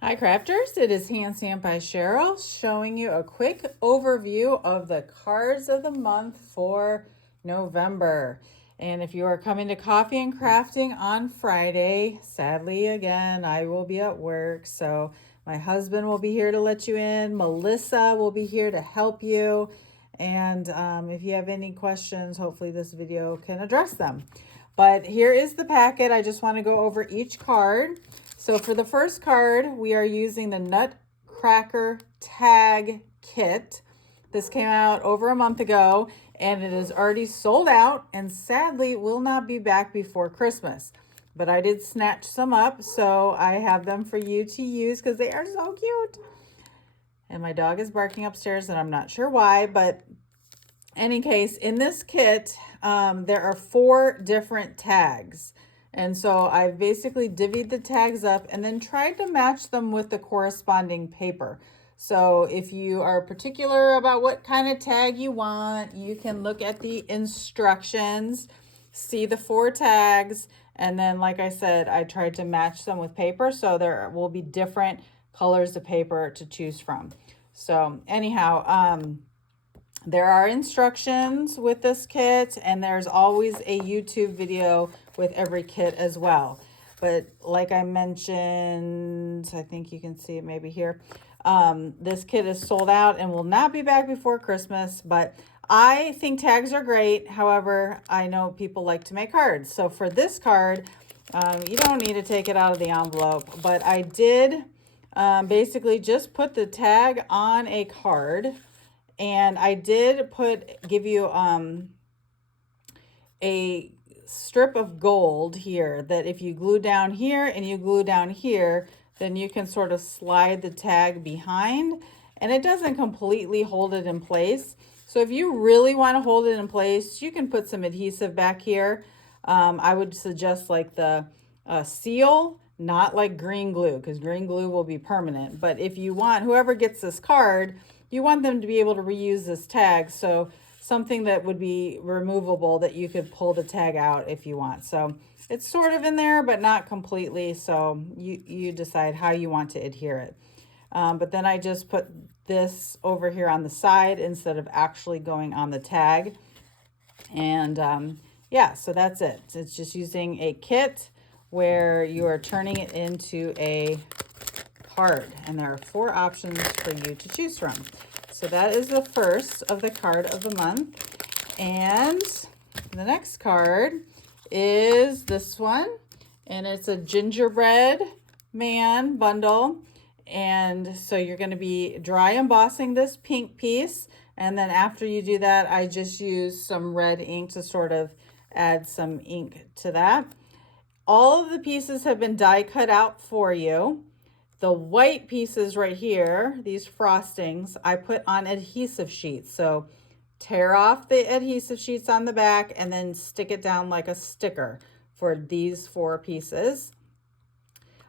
Hi crafters, it is Hand Stamp by Cheryl showing you a quick overview of the cards of the month for November. And if you are coming to Coffee and Crafting on Friday, sadly again, I will be at work. So my husband will be here to let you in. Melissa will be here to help you. And if you have any questions, hopefully this video can address them. But here is the packet. I just want to go over each card. So for the first card, we are using the Nutcracker Tag Kit. This came out over a month ago and it is already sold out and sadly will not be back before Christmas. But I did snatch some up, so I have them for you to use because they are so cute. And my dog is barking upstairs and I'm not sure why, but any case, in this kit, there are 4 different tags. And so I've basically divvied the tags up and then tried to match them with the corresponding paper. So if you are particular about what kind of tag you want, you can look at the instructions, see the 4 tags, and then like I said, I tried to match them with paper, so there will be different colors of paper to choose from. So anyhow, there are instructions with this kit, and there's always a YouTube video with every kit as well. But like I mentioned, I think you can see it maybe here. This kit is sold out and will not be back before Christmas, but I think tags are great. However, I know people like to make cards. So for this card, you don't need to take it out of the envelope, but I did basically just put the tag on a card. And I did give you a strip of gold here that if you glue down here and you glue down here, then you can sort of slide the tag behind and it doesn't completely hold it in place. So if you really want to hold it in place, you can put some adhesive back here. I would suggest like the seal, not like green glue, because green glue will be permanent. But if you want, whoever gets this card, you want them to be able to reuse this tag. So something that would be removable that you could pull the tag out if you want. So it's sort of in there, but not completely. So you decide how you want to adhere it. But then I just put this over here on the side instead of actually going on the tag. And yeah, so that's it. It's just using a kit where you are turning it into a card. And there are 4 options for you to choose from. So that is the first of the card of the month. And the next card is this one. And it's a gingerbread man bundle. And so you're going to be dry embossing this pink piece. And then after you do that, I just use some red ink to sort of add some ink to that. All of the pieces have been die cut out for you. The white pieces right here, these frostings, I put on adhesive sheets. So tear off the adhesive sheets on the back and then stick it down like a sticker for these 4 pieces.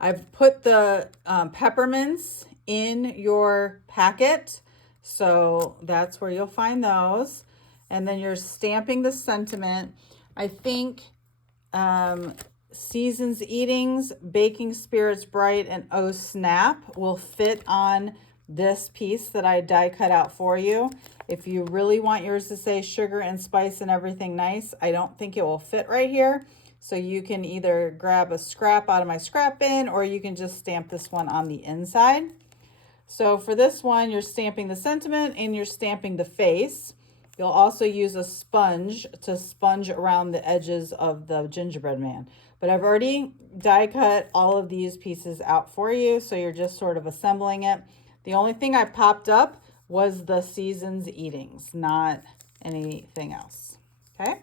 I've put the peppermints in your packet, so that's where you'll find those. And then you're stamping the sentiment. I think Seasons Eatings, Baking Spirits Bright, and Oh Snap will fit on this piece that I die cut out for you. If you really want yours to say sugar and spice and everything nice, I don't think it will fit right here. So you can either grab a scrap out of my scrap bin or you can just stamp this one on the inside. So for this one, you're stamping the sentiment and you're stamping the face. You'll also use a sponge to sponge around the edges of the gingerbread man. But I've already die cut all of these pieces out for you, so you're just sort of assembling it. The only thing I popped up was the Seasons Eatings, not anything else. Okay?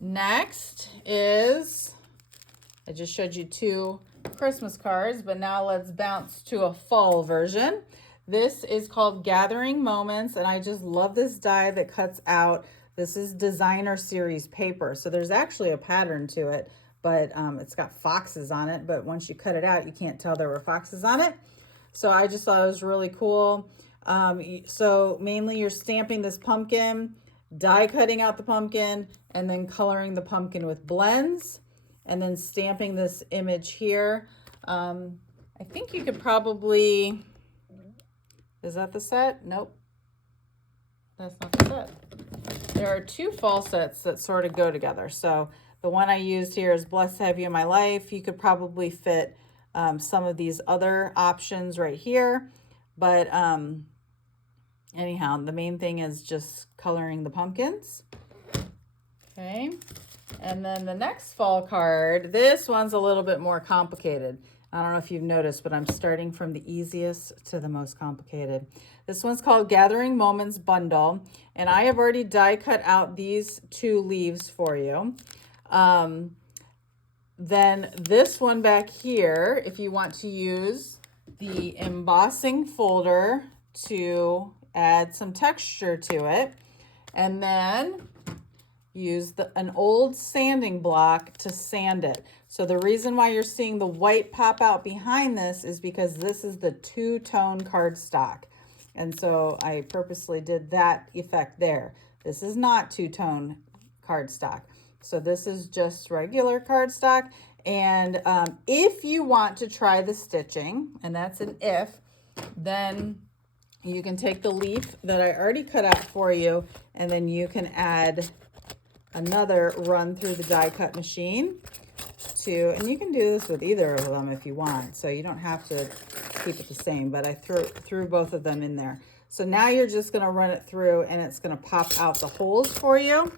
Next is, I just showed you 2 Christmas cards, but now let's bounce to a fall version. This is called Gathering Moments, and I just love this die that cuts out. This is designer series paper, so there's actually a pattern to it, but it's got foxes on it, but once you cut it out, you can't tell there were foxes on it. So I just thought it was really cool. So mainly you're stamping this pumpkin, die cutting out the pumpkin, and then coloring the pumpkin with blends, and then stamping this image here. I think you could probably, is that the set? Nope, that's not the set. There are two fall sets that sort of go together. So the one I used here is Blessed to Have You in My Life. You could probably fit some of these other options right here. But anyhow, the main thing is just coloring the pumpkins. Okay. And then the next fall card, this one's a little bit more complicated. I don't know if you've noticed, but I'm starting from the easiest to the most complicated. This one's called Gathering Moments Bundle, and I have already die cut out these two leaves for you. Then this one back here, if you want to use the embossing folder to add some texture to it, and then use an old sanding block to sand it. So the reason why you're seeing the white pop out behind this is because this is the two-tone cardstock. And so I purposely did that effect there. This is not two-tone cardstock. So this is just regular cardstock. And if you want to try the stitching, and that's an if, then you can take the leaf that I already cut out for you, and then you can add another run through the die cut machine and you can do this with either of them if you want, so you don't have to keep it the same, but I threw both of them in there. So now you're just going to run it through and it's going to pop out the holes for you,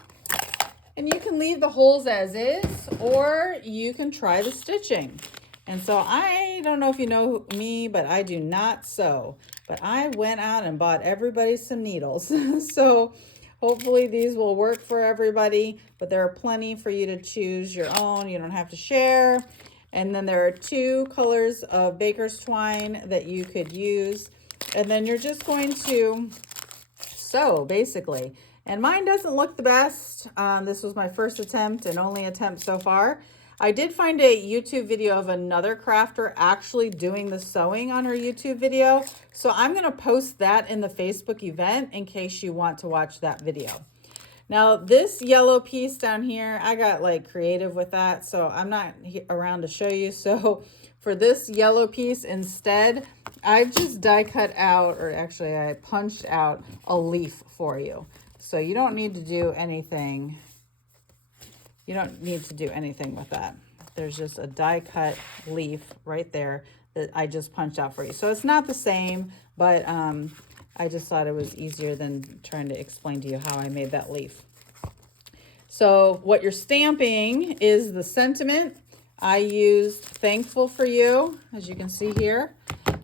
and you can leave the holes as is, or you can try the stitching. And so I don't know if you know me, but I do not sew, but I went out and bought everybody some needles. So hopefully these will work for everybody, but there are plenty for you to choose your own. You don't have to share. And then there are two colors of baker's twine that you could use. And then you're just going to sew, basically. And mine doesn't look the best. This was my first attempt and only attempt so far. I did find a YouTube video of another crafter actually doing the sewing on her YouTube video. So I'm going to post that in the Facebook event in case you want to watch that video. Now this yellow piece down here, I got like creative with that, so I'm not around to show you. So for this yellow piece instead, I've just die cut out, or actually I punched out a leaf for you. So you don't need to do anything. You don't need to do anything with that. There's just a die cut leaf right there that I just punched out for you. So it's not the same, but I just thought it was easier than trying to explain to you how I made that leaf. So what you're stamping is the sentiment. I used Thankful for You, as you can see here.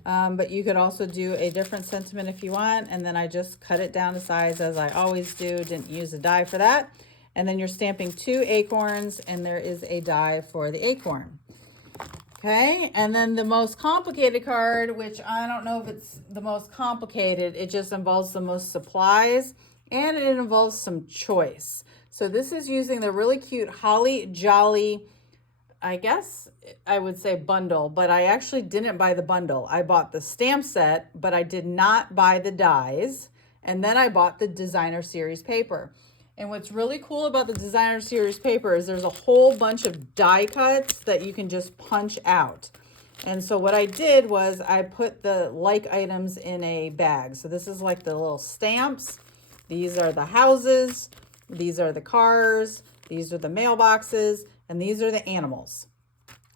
But you could also do a different sentiment if you want. And then I just cut it down to size as I always do. Didn't use a die for that. And then you're stamping two acorns, and there is a die for the acorn. Okay, and then the most complicated card, which I don't know if it's the most complicated, it just involves the most supplies, and it involves some choice. So this is using the really cute Holly Jolly, I guess I would say bundle, but I actually didn't buy the bundle. I bought the stamp set, but I did not buy the dies, and then I bought the designer series paper. And what's really cool about the designer series paper is there's a whole bunch of die cuts that you can just punch out. And so what I did was I put the like items in a bag. So this is like the little stamps. These are the houses. These are the cars. These are the mailboxes. And these are the animals.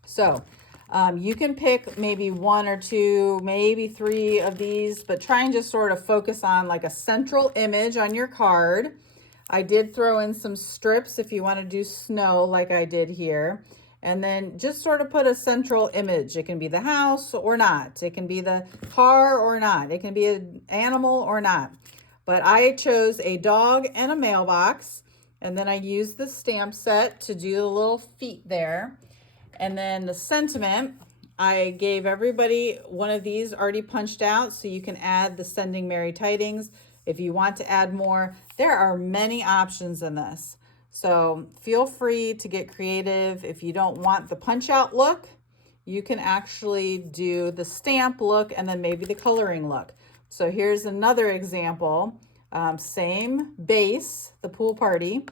So you can pick maybe one or two, maybe three of these, but try and just sort of focus on like a central image on your card. I did throw in some strips if you want to do snow like I did here. And then just sort of put a central image. It can be the house or not. It can be the car or not. It can be an animal or not. But I chose a dog and a mailbox. And then I used the stamp set to do the little feet there. And then the sentiment, I gave everybody one of these already punched out, so you can add the Sending Merry Tidings. If you want to add more, there are many options in this. So feel free to get creative. If you don't want the punch out look, you can actually do the stamp look and then maybe the coloring look. So here's another example. Same base, the pool party.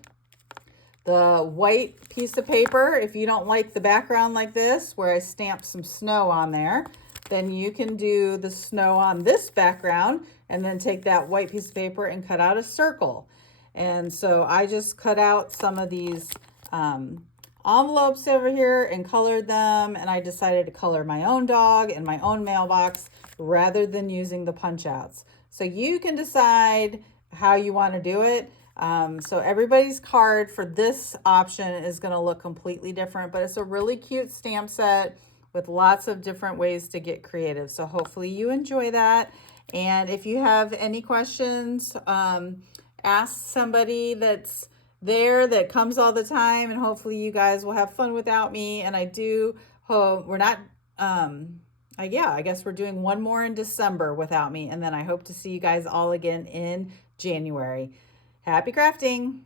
The white piece of paper, if you don't like the background like this, where I stamped some snow on there, then you can do the snow on this background and then take that white piece of paper and cut out a circle. And so I just cut out some of these envelopes over here and colored them, and I decided to color my own dog and my own mailbox rather than using the punch outs. So you can decide how you want to do it. So everybody's card for this option is going to look completely different, but it's a really cute stamp set with lots of different ways to get creative. So hopefully you enjoy that. And if you have any questions, ask somebody that's there that comes all the time, and hopefully you guys will have fun without me. And I do hope we're not, yeah, I guess we're doing one more in December without me. And then I hope to see you guys all again in January. Happy crafting!